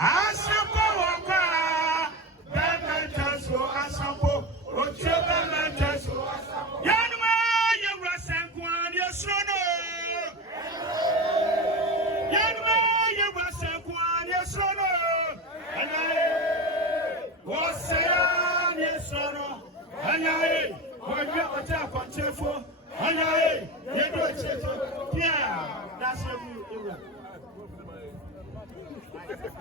Asampo waka, Bementaso, Asampo, Oche Bementaso, Yanwe, Yawasankwan, Yasrono, Yanwe, Yawasankwan, Yasrono, and I was saying, Yasrono, and I was a conchefo, and I, yeah, that's what you